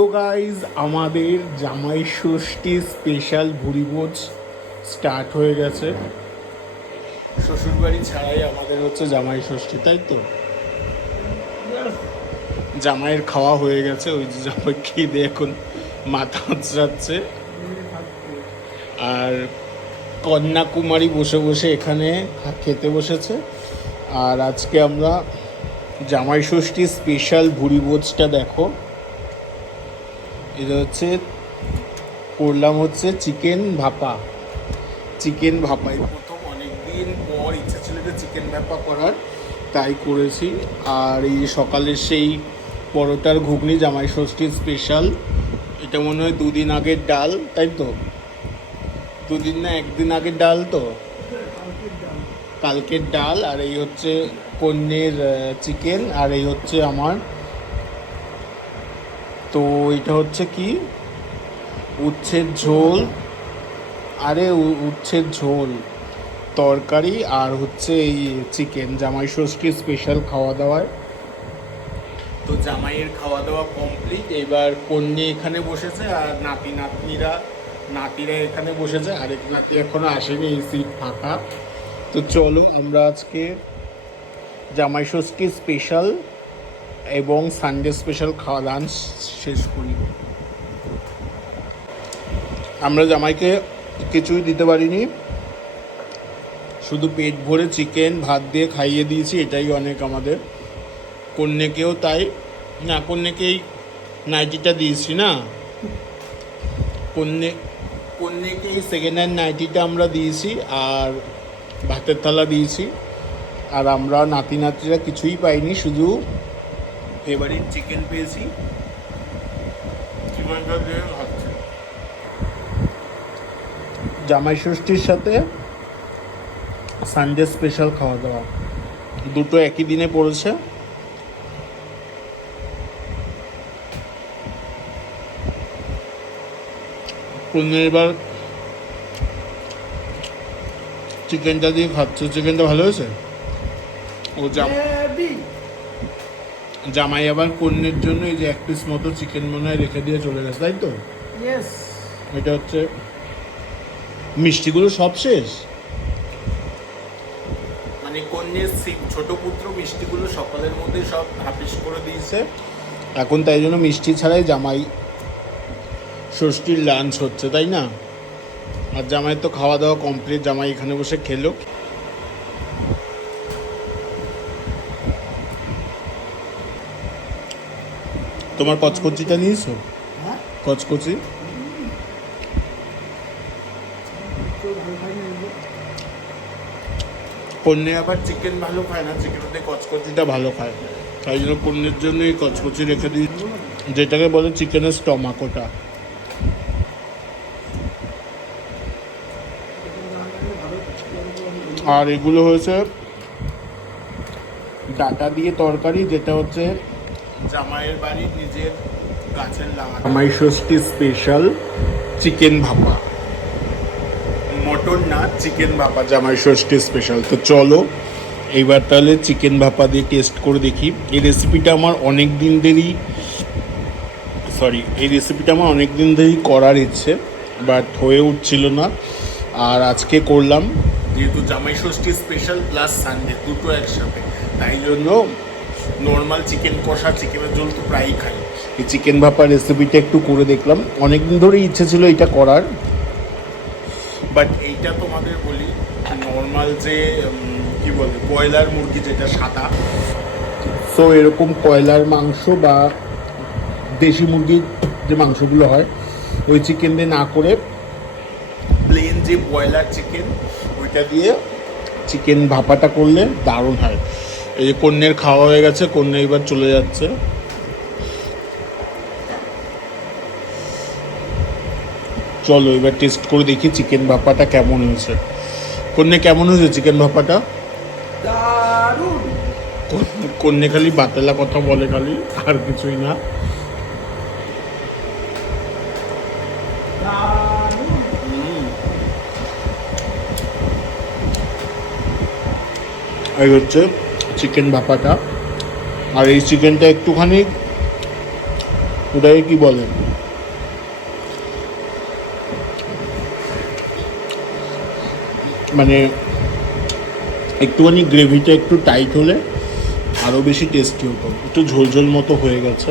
তো গাইজ আমাদের জামাই ষষ্ঠী স্পেশাল ভুরিভোজ স্টার্ট হয়ে গেছে। শ্বশুরবাড়ি ছাড়াই আমাদের হচ্ছে জামাই ষষ্ঠী, তাই তো? জামাইয়ের খাওয়া হয়ে গেছে, ওই যে জামাই খেয়ে এখন মাথা আঁচড়াচ্ছে। আর কন্যাকুমারী বসে বসে এখানে খেতে বসেছে। আর আজকে আমরা জামাই ষষ্ঠী স্পেশাল ভুরিভোজটা দেখো। এটা হচ্ছে করলাম হচ্ছে চিকেন ভাপা। এই প্রথম অনেকদিন পর ইচ্ছা ছিল যে চিকেন ভাপা করার, তাই করেছি। আর এই সকালের সেই পরোটার ঘুগনি জামাই ষষ্ঠীর স্পেশাল। এটা মনে হয় দুদিন আগের ডাল, তাই তো? দুদিন না একদিন আগের ডাল তো, কালকের ডাল। আর এই হচ্ছে কন্যের চিকেন। আর এই হচ্ছে আমার, তো এটা হচ্ছে কি উচ্ছের ঝোল। আরে উচ্ছের ঝোল, তরকারি, আর হচ্ছে এই চিকেন জামাই ষষ্ঠীর স্পেশাল খাওয়া দাওয়ায়। তো জামাইয়ের খাওয়া দাওয়া কমপ্লিট। এবার কন্যা এখানে বসেছে আর নাতিরা এখানে বসেছে। আরেক নাতি এখনো আসেনি, এই সিট ফাঁকা। তো চলো আমরা আজকে জামাই ষষ্ঠী স্পেশাল এবং সানডে স্পেশাল খাওয়া লাঞ্চ শেষ করি। আমরা জামাইকে কিছুই দিতে পারিনি, শুধু পেট ভরে চিকেন ভাত দিয়ে খাইয়ে দিয়েছি, এটাই অনেক আমাদের। কন্যাকেও তাই, না কন্যাকেই নাইটিটা দিয়েছি না, কন্যাকেই সেকেন্ড হ্যান্ড নাইটিটা আমরা দিয়েছি আর ভাতের থালা দিয়েছি। আর আমরা নাতিরা কিছুই পাইনি, শুধু ফেভারিট চিকেন পেয়েছি, চিকেনটা দিয়ে খাচ্ছি। জামাই ষষ্ঠীর সাথে সানডে স্পেশাল খাওয়া দাওয়া দুটো একই দিনে পড়েছে। এবার চিকেনটা দিয়ে খাচ্ছে। চিকেনটা ভালো হয়েছে। ও জামাই আবার কন্যের জন্য এই যে এক পিস মতো চিকেন মনে হয় রেখে দিয়ে চলে গেছে, তাই তো? এটা হচ্ছে মিষ্টিগুলো সব শেষ, মানে কন্যের ছোট পুত্র মিষ্টিগুলো সকালের মধ্যে সব হাফিস করে দিয়েছে এখন, তাই জন্য মিষ্টি ছাড়াই জামাই ষষ্ঠীর লাঞ্চ হচ্ছে, তাই না? আর জামাইয়ের তো খাওয়া দাওয়া কমপ্লিট, জামাই এখানে বসে খেলো। তোমার কচকচিটা নিয়েছো? কচকচি কন্যা আবার চিকেন ভালো খায় না, চিকেনের কচকচিটা ভালো খায়, তাই জন্য কন্যের জন্য এই কচকচি রেখে দিই, যেটাকে বলে চিকেনের স্টমাক ওটা। আর এগুলো হয়েছে ডাটা দিয়ে তরকারি, যেটা হচ্ছে জামাইয়ের বাড়ির নিজের গাছের লাগানো জামাই ষষ্ঠী স্পেশাল চিকেন ভাপা, মটন না চিকেন ভাপা জামাই ষষ্ঠী স্পেশাল। তো চলো এইবার তাহলে চিকেন ভাপা দিয়ে টেস্ট করে দেখি। এই রেসিপিটা আমার অনেক দিন ধরেই করার ইচ্ছে, বাট হয়ে উঠছিল না। আর আজকে করলাম, যেহেতু জামাই ষষ্ঠী স্পেশাল প্লাস সানডে দুটো একসাথে, তাই জন্য নর্মাল চিকেন কষা, চিকেনের ঝোল তো প্রায়ই খাই, এই চিকেন ভাপা রেসিপিটা একটু করে দেখলাম। অনেক দিন ধরেই ইচ্ছে ছিল এটা করার, বাট এইটা তোমাদের বলি নর্মাল যে কি বলে ব্রয়লার মুরগি যেটা সাদা, সো এরকম কয়লার মাংস বা দেশি মুরগির যে মাংসগুলো হয় ওই চিকেন দিয়ে না করে প্লেন যে ব্রয়লার চিকেন ওইটা দিয়ে চিকেন ভাপাটা করলে দারুণ হয়। এই যে কন্যের খাওয়া হয়ে গেছে, কন্যা এবার চলে যাচ্ছে। চলো এবার টেস্ট করে দেখি চিকেন ভাপাটা কেমন হয়েছে। কন্যা কেমন হয়েছে চিকেন ভাপাটা? কন্যা খালি বাতেলা কথা বলে, খালি আর কিছুই না। এই হচ্ছে চিকেন ভাপাটা। আর এই চিকেনটা একটুখানি ওটাকে কি বলে, মানে একটুখানি গ্রেভিটা একটু টাইট হলে আরও বেশি টেস্টি হতো, একটু ঝোলঝোল মতো হয়ে গেছে।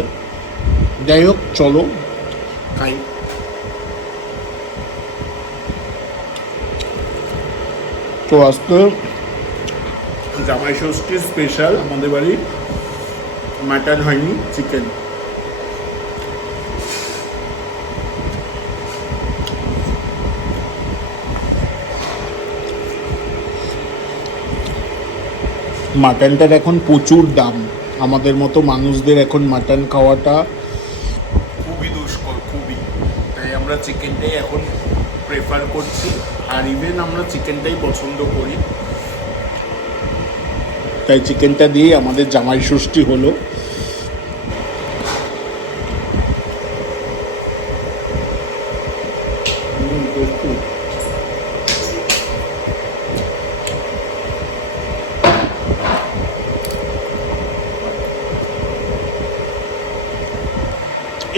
যাই হোক, চলো খাই। তো আজকে জামাই ষষ্ঠী স্পেশাল আমাদের বাড়ি মাটন হয়নি, চিকেন। মাটনটার এখন প্রচুর দাম, আমাদের মতো মানুষদের এখন মাটন খাওয়াটা খুবই দুষ্কর, খুবই। তাই আমরা চিকেনটাই এখন প্রেফার করছি, আর ইভেন আমরা চিকেনটাই পছন্দ করি। তাই চিকেনটা দিয়েই আমাদের জামাই ষষ্ঠী হলো।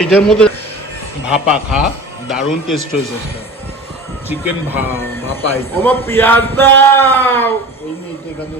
এটার মধ্যে ভাপা খা, দারুণ টেস্ট হয়েছে। চিকেন ভাপা, ওমা পেঁয়াজ দাও। ওই নেই তো এখানে।